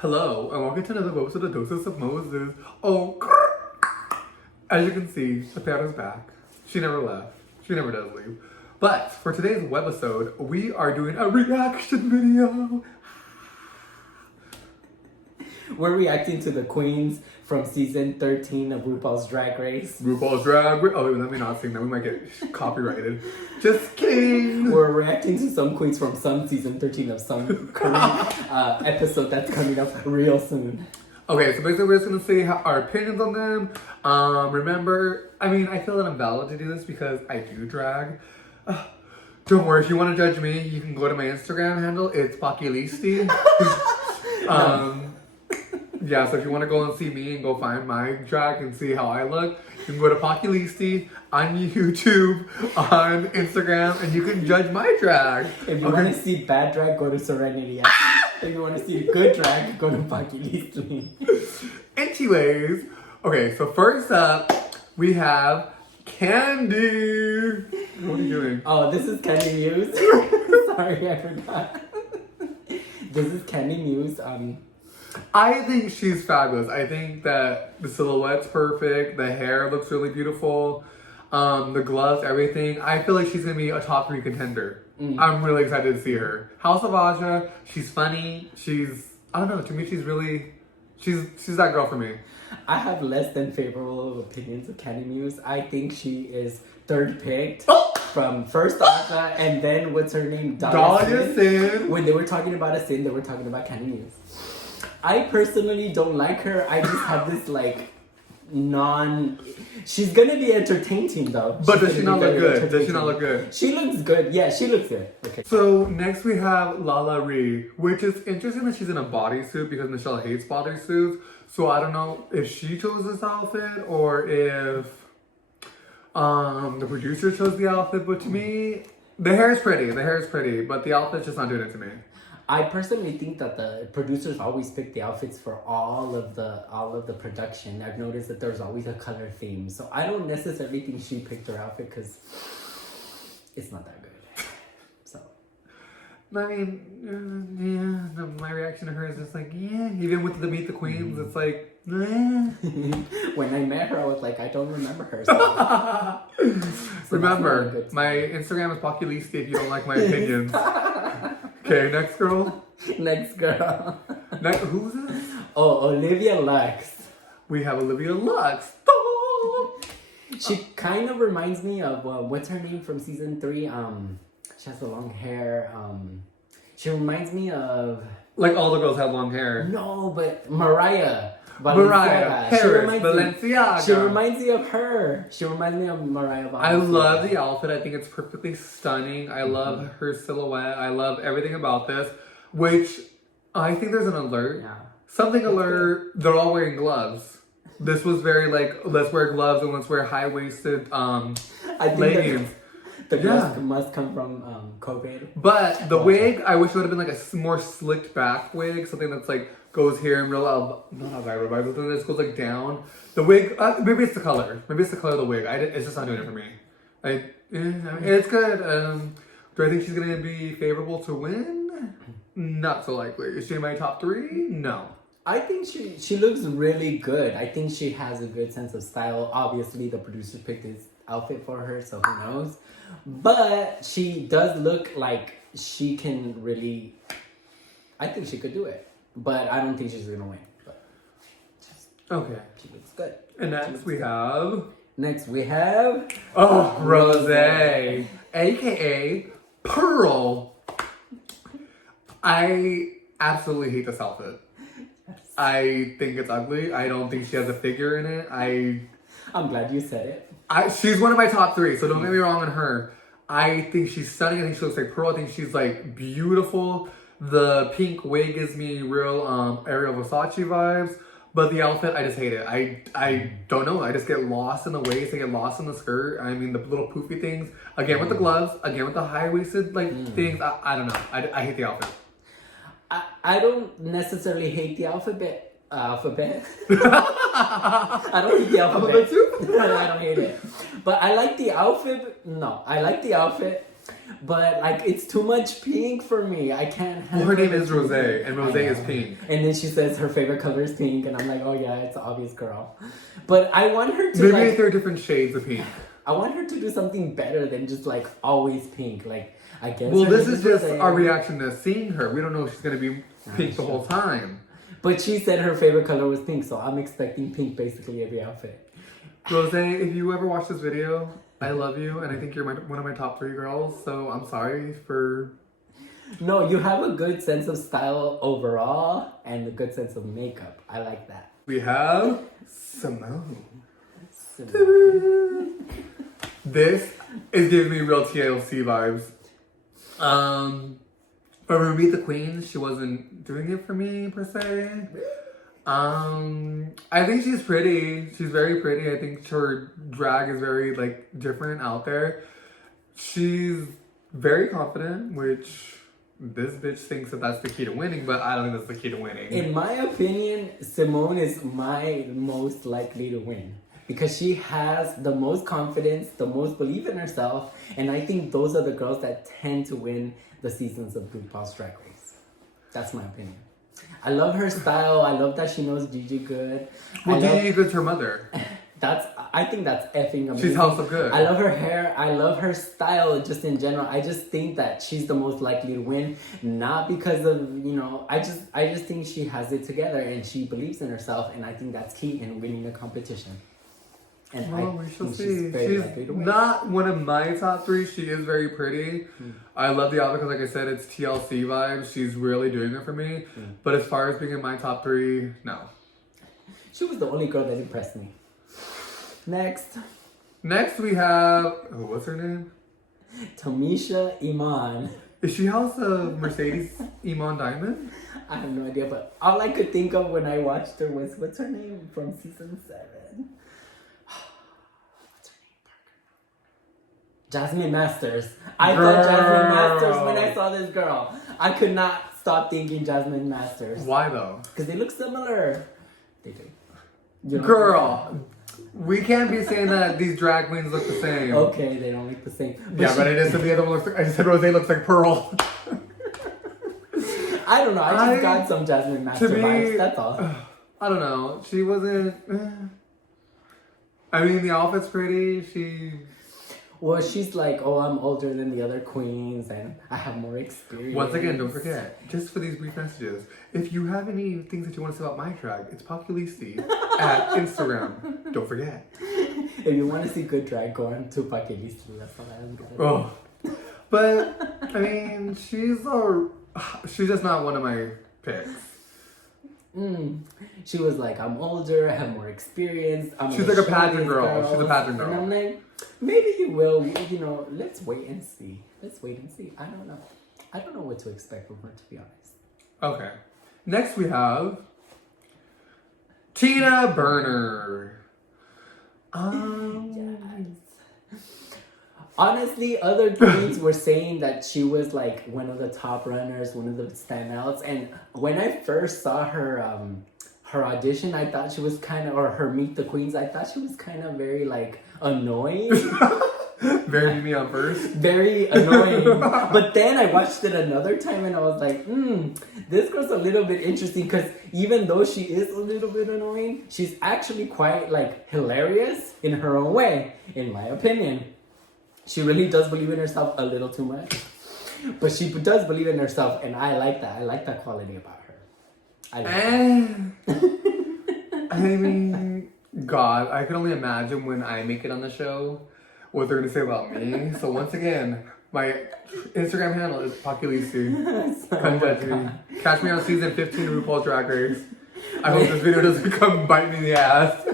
Hello, and welcome to another episode of Doses of Moses. Oh, as you can see, the parrot is back. She never left. She never does leave. But for today's webisode, we are doing a reaction video. We're reacting to the queens from season 13 of RuPaul's Drag Race. RuPaul's Drag Race. Oh, let me not sing that. We might get copyrighted. Just kidding. We're reacting to some queens from some season 13 of some Korean episode that's coming up real soon. Okay, so basically we're just going to say our opinions on them. Remember, I feel that I'm valid to do this because I do drag. Don't worry, if you want to judge me, you can go to my Instagram handle. It's Pakilisti. Yeah, so if you want to go and see me and go find my drag and see how I look, you can go to Pakilisti on YouTube, on Instagram, and you can judge my drag. If you want to see bad drag, go to Serenity. If you want to see good drag, go to Pakilisti. Anyways, okay, so first up, we have Candy. What are you doing? Oh, this is Candy Muse. Sorry, I forgot. This is Candy Muse. I think she's fabulous. I think that the silhouette's perfect. The hair looks really beautiful. The gloves, everything. I feel like she's going to be a top 3 contender. I'm really excited to see her. House of Aja, she's funny. I don't know, to me she's that girl for me. I have less than favorable opinions of Candy Muse. I think she is third picked from first Aja and then what's her name? Dahlia Sin. When they were talking about a Sin, they were talking about Candy Muse. I personally don't like her. I just have this she's gonna be entertaining though. But does she not look good? Does she not look good? She looks good. Yeah, she looks good. Okay. So next we have Lala Ree, which is interesting that she's in a bodysuit because Michelle hates bodysuits. So I don't know if she chose this outfit or if the producer chose the outfit. But to me, the hair is pretty. But the outfit's just not doing it to me. I personally think that the producers always pick the outfits for all of the production. I've noticed that there's always a color theme. So I don't necessarily think she picked her outfit because it's not that good. So. My reaction to her is just like, yeah. Even with the Meet the Queens, it's like, When I met her, I was like, I don't remember her. So remember, my Instagram is Pakilisti if you don't like my opinions. Okay, next girl. Next girl. Who's this? Oh, Olivia Lex. We have Olivia Lex. She kind of reminds me of, what's her name from season 3? She has the long hair. She reminds me of... Like all the girls have long hair. No, but Mariah. Paris, Balenciaga. She reminds me of her. She reminds me of Mariah. I love the outfit. I think it's perfectly stunning. I love her silhouette. I love everything about this. Which I think there's an alert. Yeah. Something alert. They're all wearing gloves. This was very like, let's wear gloves and let's wear high-waisted leggings. The gloves must come from COVID. But the wig, I wish it would have been like a more slicked back wig. Something that's like goes here and not Elvira, but something that just goes like down. The wig, maybe it's the color. Maybe it's the color of the wig. It's just not doing it for me. It's good. Do I think she's gonna be favorable to win? Not so likely. Is she in my top 3? No. I think she looks really good. I think she has a good sense of style. Obviously, the producer picked this outfit for her, so who knows? But she does look like she can really... I think she could do it. But I don't think she's going to win. But okay. She looks good. And next we have... Rosie Aka Pearl. I absolutely hate this outfit. I think it's ugly. I don't think she has a figure in it. I'm glad you said it. She's one of my top 3, so don't get me wrong on her. I think she's stunning. I think she looks like Pearl. I think she's like beautiful. The pink wig gives me real Ariel Versace vibes. But the outfit, I just hate it. I don't know. I just get lost in the waist. I get lost in the skirt. The little poofy things. Again with the gloves. Again with the high-waisted things. I don't know. I hate the outfit. I don't necessarily hate the alphabet. I don't hate the alphabet. Alphabet too? I don't hate it. But I like the outfit. No, I like the outfit. But like, it's too much pink for me. I can't Well, handle her name it. is Rose, and Rose I is know. pink. And then she says her favorite color is pink, and I'm like, oh yeah, it's obvious, girl. But I want her to Maybe like, there are different shades of pink. I want her to do something better than just like always pink. Like, I guess. Well, her this name is just Rosé. our reaction to seeing her. We don't know if she's gonna be pink the whole time. But she said her favorite color was pink, so I'm expecting pink basically every outfit. Rose, if you ever watch this video, I love you, and I think you're one of my top 3 girls. So I'm sorry for. No, you have a good sense of style overall and a good sense of makeup. I like that. We have Simone. So- This is giving me real TLC vibes. But when we meet the Queen, she wasn't doing it for me per se. I think she's pretty. She's very pretty. I think her drag is very like different out there. She's very confident, which this bitch thinks that that's the key to winning, but I don't think that's the key to winning. In my opinion, Simone is my most likely to win because she has the most confidence, the most belief in herself, and I think those are the girls that tend to win the seasons of RuPaul's Drag Race. That's my opinion. I love her style. I love that she knows Gigi good. Well, Gigi Good's her mother. I think that's effing amazing. She's House of Good. I love her hair. I love her style just in general. I just think that she's the most likely to win. Not because of, I just think she has it together and she believes in herself, and I think that's key in winning the competition. And We shall see. She's very likely She's to win. not one of my top 3. She is very pretty. I love the outfit because, like I said, it's TLC vibes. She's really doing it for me. But as far as being in my top 3, no. She was the only girl that impressed me. Next we have, what's her name? Tomisha Iman. Is she House of Mercedes Iman Diamond? I have no idea, but all I could think of when I watched her was, what's her name from season 7? What's her name? Jasmine Masters. I thought Jasmine Masters when I saw this girl. I could not stop thinking Jasmine Masters. Why though? Because they look similar. They do. You know? Girl, we can't be saying that these drag queens look the same. Okay, they don't look the same. But I just said the other one looks like, I just said Rose looks like Pearl. I don't know, I just got some Jasmine Master vibes, that's all. I don't know. She wasn't. I mean, the outfit's pretty. Well, she's like, oh, I'm older than the other queens and I have more experience. Once again, don't forget, just for these brief messages, if you have any things that you want to say about my drag, it's Populisi at Instagram. Don't forget. If you want to see good drag, go on to Pakilisti. That's all I was gonna say. Oh. But, I mean, she's just not one of my picks. She was like, I'm older, I have more experience. She's like a pageant girl. She's a pageant girl. And I'm like, maybe you will. Let's wait and see. I don't know. I don't know what to expect from her, to be honest. Okay. Next we have Tina Berner. Yes. Honestly, other queens were saying that she was like one of the top runners, one of the standouts. And when I first saw her her audition, I thought she was or her Meet the Queens, I thought she was kind of very like annoying. Very me on first. Very annoying. But then I watched it another time and I was like, this girl's a little bit interesting because even though she is a little bit annoying, she's actually quite like hilarious in her own way, in my opinion. She really does believe in herself a little too much. But she does believe in herself, and I like that. I like that quality about her. I like that. I mean, God, I can only imagine when I make it on the show what they're going to say about me. So once again, my Instagram handle is Populisi. Come judge me. Catch me on season 15 of RuPaul's Drag Race. I hope this video doesn't come bite me in the ass.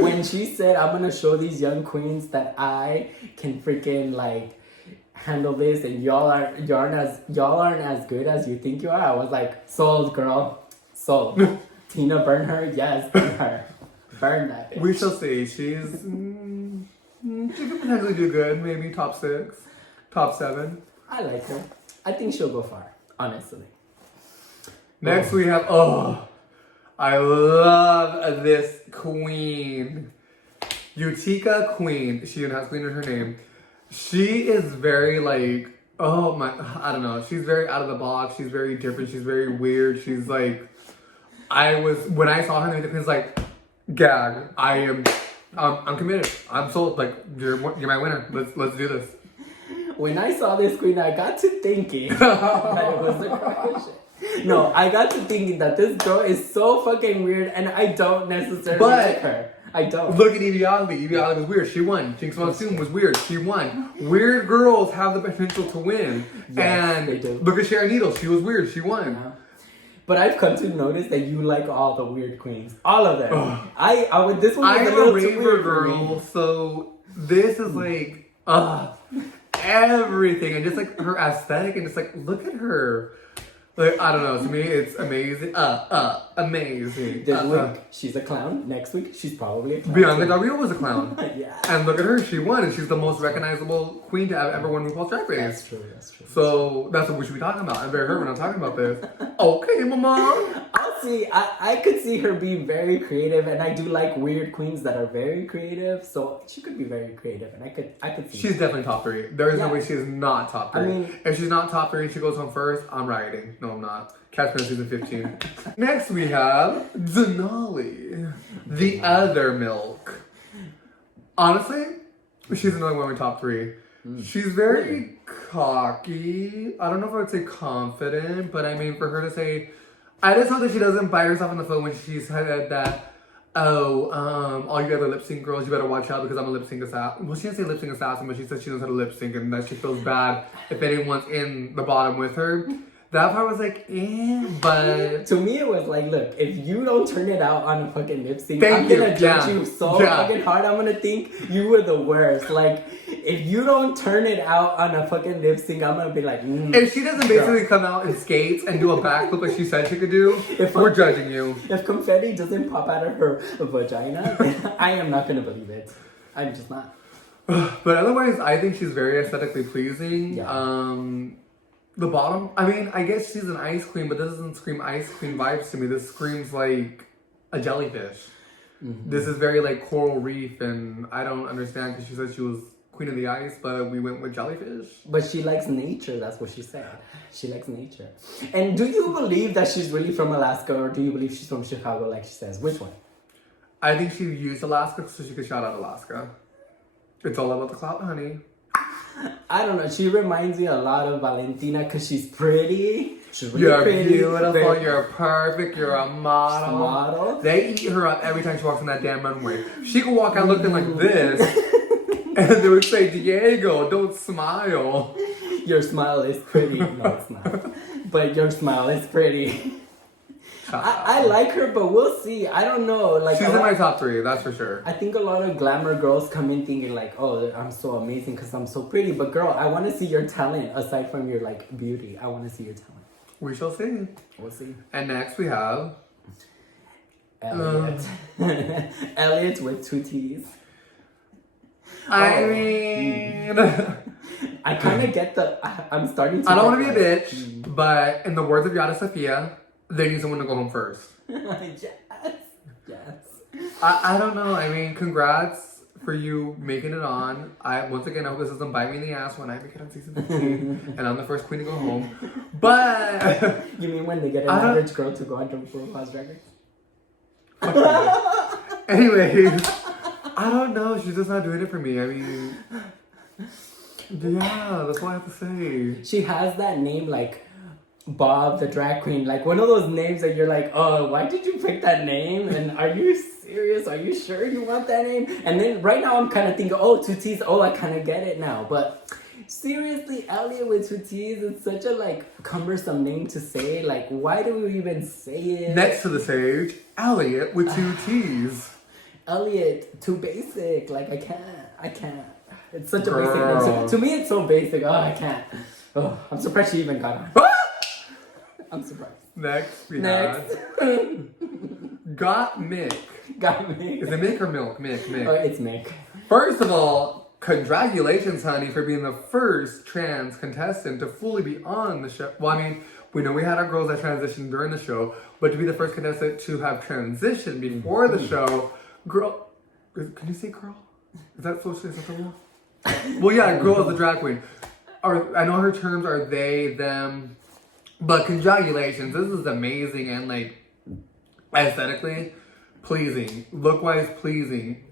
When she said, I'm gonna show these young queens that I can freaking like handle this and y'all aren't as good as you think you are, I was like, sold, girl. Sold. Tina Berner, yes, burn her. Burn that bitch. We shall see. She could potentially do good. Maybe top 6, top 7. I like her. I think she'll go far, honestly. Next we have, I love this queen. Utica Queen. She didn't have queen in her name. She is very like, oh my, I don't know. She's very out of the box. She's very different. She's very weird. She's like, when I saw her in the Queen's like, gag. I'm committed. I'm sold. Like, you're my winner. Let's do this. When I saw this queen, I got to thinking that it was a crush. No, I got to thinking that this girl is so fucking weird, and I don't necessarily like her. I don't. Look at Evie Oddly. Evie Oddly was weird. She won. Jinx Monsoon was weird. She won. Weird girls have the potential to win. Yes, and they do. look at Sharon Needles. She was weird. She won. Yeah. But I've come to notice that you like all the weird queens. All of them. This one was I'm a little a too raver weird for me. girl, so this is like, everything. And just like her aesthetic and just like, look at her. Like, I don't know. To me, it's amazing. Amazing. This week, she's a clown. Next week, she's probably a clown. Bianca Del Rio was a clown. Yeah. And look at her. She won. And she's the most recognizable queen to have ever won RuPaul's Drag Race. That's true. So that's what we should be talking about. I better heard when I'm talking about this. Okay, mama. I'll see. I could see her being very creative, and I do like weird queens that are very creative. So she could be very creative, and I could see. She's definitely top 3. There is no way she is not top 3. I mean, if she's not top 3 and she goes home first, I'm rioting. No, I'm not. Catch me on season 15. Next we have Denali, the other milk. Honestly, she's another one in my top 3. She's very cocky. I don't know if I would say confident, but I mean for her to say, I just hope that she doesn't bite herself in the foot when she said that, all you other lip sync girls, you better watch out because I'm a lip sync assassin. Well, she didn't say lip sync assassin, but she said she knows how to lip sync and that she feels bad if anyone's in the bottom with her. That part was like, but... To me, it was like, look, if you don't turn it out on a fucking lip sync, Thank I'm gonna you. judge you so fucking hard. I'm gonna think you were the worst. Like, if you don't turn it out on a fucking lip sync, I'm gonna be like, If she doesn't basically come out in skates and do a backflip like she said she could do, we're judging you. If confetti doesn't pop out of her vagina, then I am not gonna believe it. I'm just not. But otherwise, I think she's very aesthetically pleasing. Yeah. The bottom, I mean, I guess she's an ice queen, but this doesn't scream ice queen vibes to me. This screams like a jellyfish. Mm-hmm. This is very like coral reef, and I don't understand because she said she was queen of the ice, but we went with jellyfish. But she likes nature, that's what she said. She likes nature. And do you believe that she's really from Alaska, or do you believe she's from Chicago like she says? Which one? I think she used Alaska so she could shout out Alaska. It's all about the clout, honey. I don't know. She reminds me a lot of Valentina because she's pretty. She's really you're pretty. Beautiful. You're perfect. You're a model. They eat her up every time she walks on that damn runway. She could walk out looking like this, and they would say, "Diego, don't smile. Your smile is pretty." No, it's not. But your smile is pretty. I like her, but we'll see. I don't know. Like she's in my top 3, that's for sure. I think a lot of glamour girls come in thinking like, "Oh, I'm so amazing because I'm so pretty." But girl, I want to see your talent aside from your like beauty. I want to see your talent. We shall see. We'll see. And next we have Elliot. Elliot with 2 T's. I mean, I kind of get I'm starting to. I don't want to be a bitch, but in the words of Yada Sofia, they need someone to go home first. Yes. I don't know. I mean, congrats for you making it on. Once again, I hope this doesn't bite me in the ass when I make it on season 15 and I'm the first queen to go home. But you mean when they get an average girl to go on RuPaul's Drag Race? Anyways, I don't know. She's just not doing it for me. I mean, yeah, that's all I have to say. She has that name like Bob the drag queen, like one of those names that you're like, oh, why did you pick that name? And are you serious? Are you sure you want that name? And then right now I'm kind of thinking, oh, 2 T's, oh, I kind of get it now. But seriously, Elliot with 2 T's, it's such a like cumbersome name to say. Like, why do we even say it? Next to the stage, Elliot with 2 T's. Elliot, too basic. Like, I can't. It's such a basic name. To me, it's so basic. Oh, I can't. Oh, I'm surprised she even got on. I'm surprised. Next, we have Got Mick. Got Mick. Is it Mick or Milk? Mick. Oh, it's Mick. First of all, congratulations, honey, for being the first trans contestant to fully be on the show. Well, I mean, we know we had our girls that transitioned during the show, but to be the first contestant to have transitioned before the show, girl, can you say girl? Is that socially acceptable? Well, yeah, girl is a drag queen. I know her terms are they, them, but congratulations. This is amazing and like aesthetically pleasing, look wise pleasing.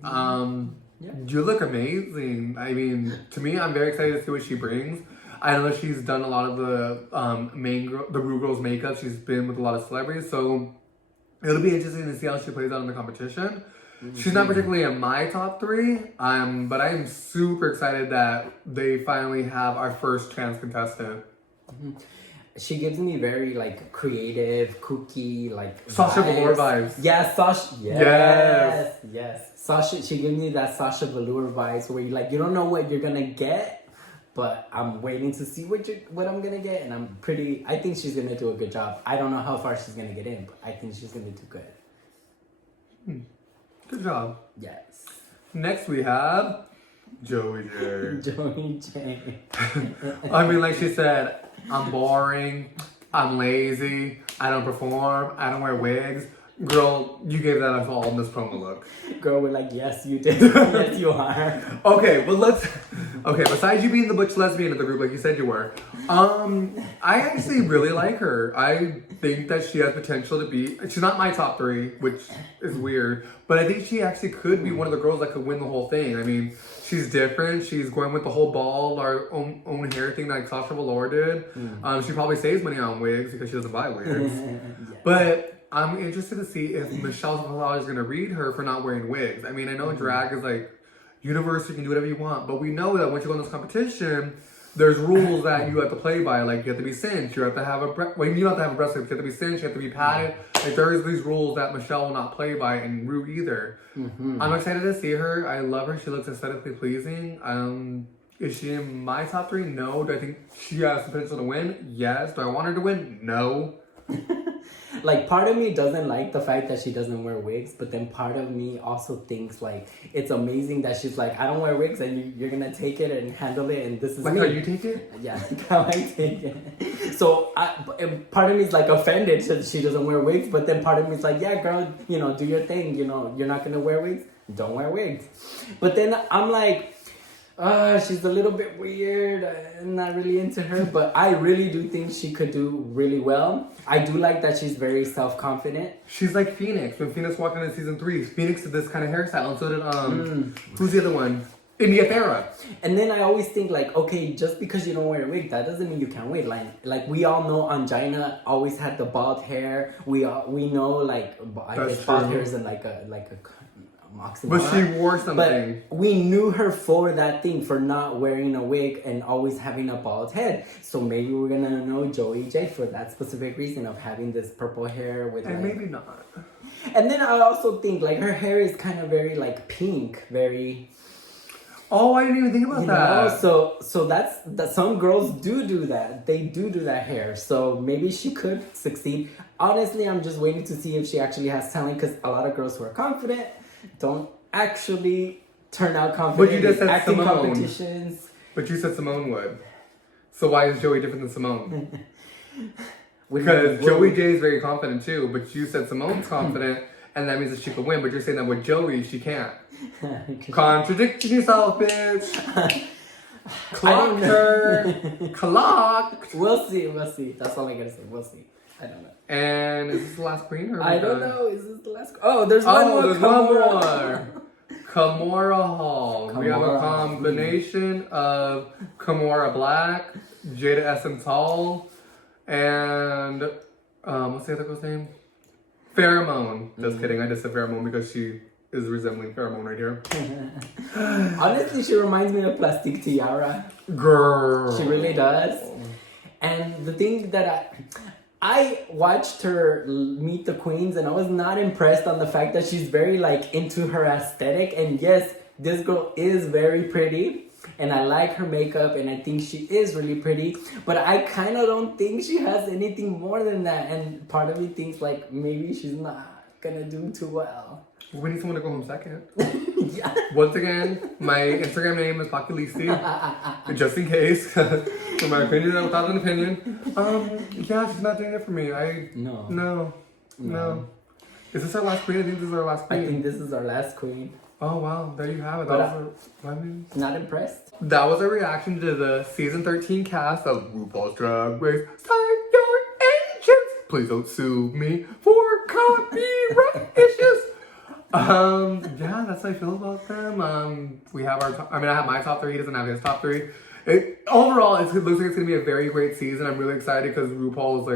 You look amazing. I mean, to me, I'm very excited to see what she brings. I know that she's done a lot of the Ru Girls makeup. She's been with a lot of celebrities, so it'll be interesting to see how she plays out in the competition. She's not particularly in my top 3, but I am super excited that they finally have our first trans contestant. She gives me very like creative, kooky, like Sasha Velour vibes. Yeah, Sasha. Yes. Sasha. She gives me that Sasha Velour vibes where you don't know what you're gonna get, but I'm waiting to see what I'm gonna get, and I think she's gonna do a good job. I don't know how far she's gonna get in, but I think she's gonna do good. Good job. Yes. Next we have Joey J. Joey J. I mean, like she said, I'm boring, I'm lazy, I don't perform, I don't wear wigs. Girl, you gave that us all in this promo look. Girl, we're like, yes, you did. Yes, you are. Okay, besides you being the butch lesbian of the group like you said you were, I actually really like her. I think that she has potential to be, she's not my top 3, which is weird, but I think she actually could be one of the girls that could win the whole thing. I mean, she's different. She's going with the whole bald, our own hair thing like Sasha Velour did. She probably saves money on wigs because she doesn't buy wigs. But I'm interested to see if Michelle Visage is going to read her for not wearing wigs. I mean, I know drag is like universal, you can do whatever you want, but we know that once you go in this competition, there's rules that you have to play by. Like, you have to be cinched, you have to have you don't have to have a breast, you have to be cinched, you have to be padded. Like, there's these rules that Michelle will not play by, and Ru either. I'm excited to see her. I love her. She looks aesthetically pleasing. Is she in my top 3? No. Do I think she has the potential to win? Yes. Do I want her to win? No. Like, part of me doesn't like the fact that she doesn't wear wigs, but then part of me also thinks like it's amazing that she's like, I don't wear wigs, and you're gonna take it and handle it, and this is like me. how you take it? Yeah, like how I take it. So part of me is like offended that she doesn't wear wigs, but then part of me is like, yeah, girl, do your thing. You're not gonna wear wigs, don't wear wigs. But then I'm like, she's a little bit weird. I'm not really into her, but I really do think she could do really well. I do like that she's very self-confident. She's like Phoenix. When Phoenix walked into season 3, Phoenix did this kind of hairstyle, and so did who's the other one? India Farah. And then I always think like, okay, just because you don't wear a wig, that doesn't mean you can't wig. Like we all know Angina always had the bald hair. We know like I guess bald hair isn't like a oxymoron. But she wore something. But we knew her for that thing, for not wearing a wig and always having a bald head. So maybe we're gonna know Joey J for that specific reason of having this purple hair with. And maybe not. And then I also think like her hair is kind of very like pink, very. Oh, I didn't even think about that. So that's some girls do that. They do that hair. So maybe she could succeed. Honestly, I'm just waiting to see if she actually has talent, because a lot of girls who are confident don't actually turn out confident. But you just said acting Simone. competitions. But you said Simone would. So why is Joey different than Simone? Because Joey J is very confident too, but you said Simone's confident, and that means that she could win. But you're saying that with Joey, she can't. Contradicting yourself, bitch. Clocked her. Clocked. We'll see. That's all I gotta say. We'll see. I don't know. And is this the last queen? Or I don't know. Is this the last? Oh, there's one more. There's one more. Kimora Hall. We have a combination of Kimora Black, Jada Essence Hall, and what's the other girl's name? Pheromone. Just kidding. I just said Pheromone because she is resembling Pheromone right here. Honestly, she reminds me of Plastic Tiara. Girl. She really does. And the thing that I watched her meet the queens, and I was not impressed on the fact that she's very like into her aesthetic. And yes, this girl is very pretty, and I like her makeup, and I think she is really pretty, but I kind of don't think she has anything more than that. And part of me thinks like maybe she's not gonna do too well. We need someone to go home second. Yeah. Once again, my Instagram name is Pakilisti, just in case. For my opinion, without an opinion. Yeah, she's not doing it for me. No. Is this our last queen? I think this is our last queen. I think this is our last queen. Oh wow, there you have it. But not impressed. That was a reaction to the season 13 cast of RuPaul's Drag Race. Sign your agents. Please don't sue me for copyright issues. Yeah, that's how I feel about them. We have I have my top three. He doesn't have his top three. Overall, it looks like it's gonna be a very great season. I'm really excited because RuPaul's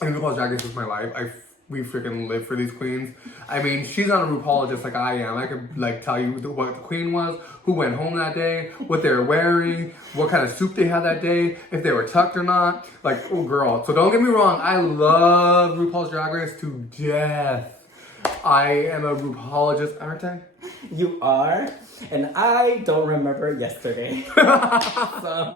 RuPaul's Drag Race is my life. We freaking live for these queens. I mean, she's not a RuPaul just like I am. I could tell you what the queen was, who went home that day, what they were wearing, what kind of soup they had that day, if they were tucked or not. Oh girl. So don't get me wrong, I love RuPaul's Drag Race to death. I am a RuPaulogist, aren't I? You are, and I don't remember yesterday. So